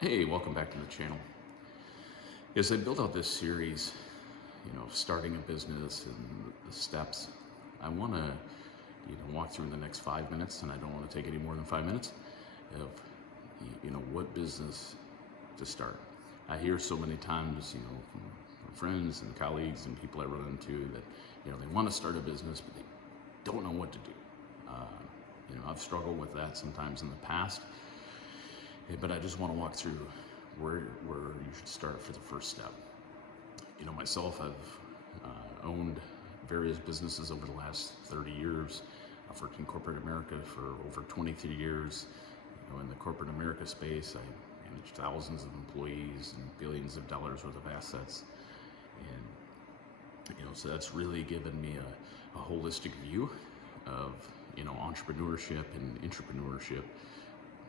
Hey, welcome back to the channel. As I build out this series, of starting a business and the steps, I want to, walk through in the next 5 minutes, and I don't want to take any more than 5 minutes of, what business to start. I hear so many times, from friends and colleagues and people I run into that, they want to start a business, but they don't know what to do. I've struggled with that sometimes in the past. But I just want to walk through where you should start for the first step. Myself, I've owned various businesses over the last 30 years. I've worked in corporate America for over 23 years. In the corporate America space, I manage thousands of employees and billions of dollars worth of assets. And, so that's really given me a holistic view of, entrepreneurship and entrepreneurship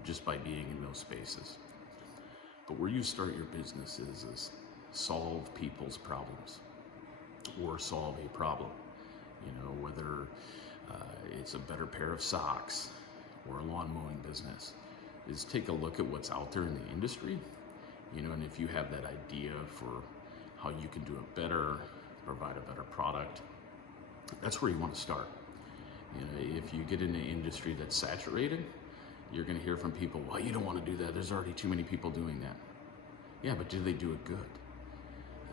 just by being in those spaces. But where you start your business is solve people's problems or solve a problem. Whether it's a better pair of socks or a lawn mowing business, is take a look at what's out there in the industry, and if you have that idea for how you can do it better, provide a better product, that's where you want to start. If you get in an industry that's saturated, you're going to hear from people, well, you don't want to do that. There's already too many people doing that. Yeah, but do they do it good?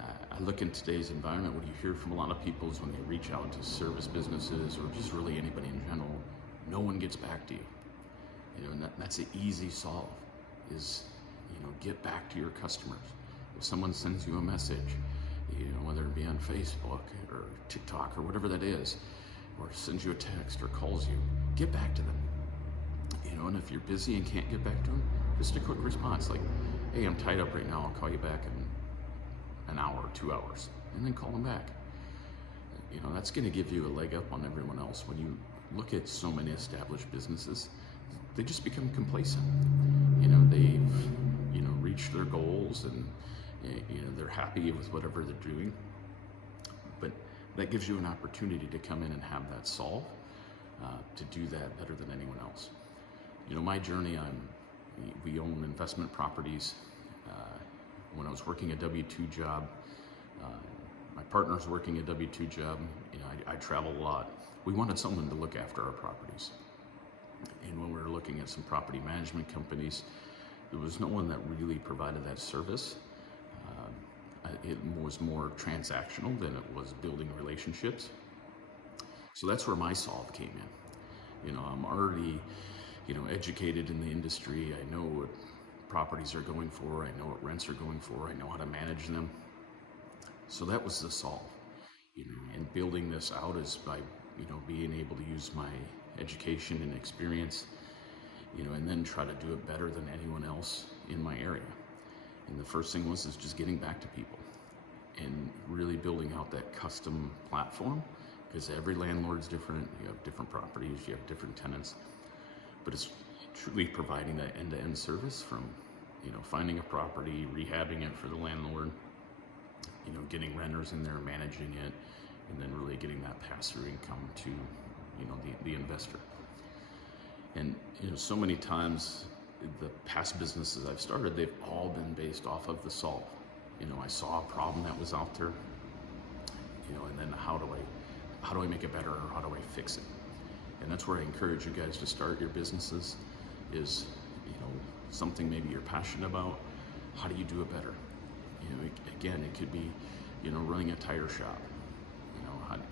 I look in today's environment, what you hear from a lot of people is when they reach out to service businesses or just really anybody in general, no one gets back to you. And that's an easy solve is, get back to your customers. If someone sends you a message, whether it be on Facebook or TikTok or whatever that is, or sends you a text or calls you, get back to them. And if you're busy and can't get back to them, just a quick response like, hey, I'm tied up right now, I'll call you back in an hour or 2 hours, and then call them back. That's going to give you a leg up on everyone else. When you look at so many established businesses, they just become complacent. They've, reached their goals and, they're happy with whatever they're doing. But that gives you an opportunity to come in and have that solve, to do that better than anyone else. My journey, we own investment properties. When I was working a W-2 job, my partner's working a W-2 job, I travel a lot. We wanted someone to look after our properties. And when we were looking at some property management companies, there was no one that really provided that service. It was more transactional than it was building relationships. So that's where my solve came in. I'm already, educated in the industry. I know what properties are going for. I know what rents are going for. I know how to manage them. So that was the solve. And building this out is by, being able to use my education and experience, and then try to do it better than anyone else in my area. And the first thing is just getting back to people and really building out that custom platform, because every landlord's different. You have different properties, you have different tenants, but it's truly providing that end-to-end service from, finding a property, rehabbing it for the landlord, getting renters in there, managing it, and then really getting that pass-through income to, the investor. And, so many times the past businesses I've started, they've all been based off of the solve. I saw a problem that was out there, and then how do I make it better, or how do I fix it? And that's where I encourage you guys to start your businesses is, something maybe you're passionate about. How do you do it better? Again, it could be, running a tire shop.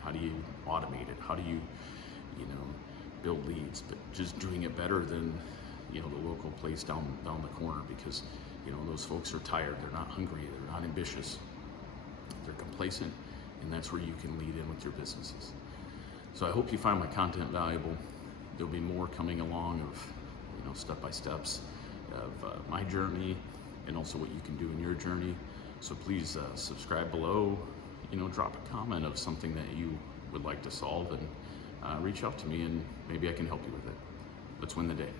How do you automate it? How do you, build leads, but just doing it better than, the local place down the corner, because, those folks are tired. They're not hungry. They're not ambitious. They're complacent, and that's where you can lead in with your businesses. So I hope you find my content valuable. There'll be more coming along of, step-by-steps of my journey, and also what you can do in your journey. So please subscribe below, drop a comment of something that you would like to solve, and reach out to me, and maybe I can help you with it. Let's win the day.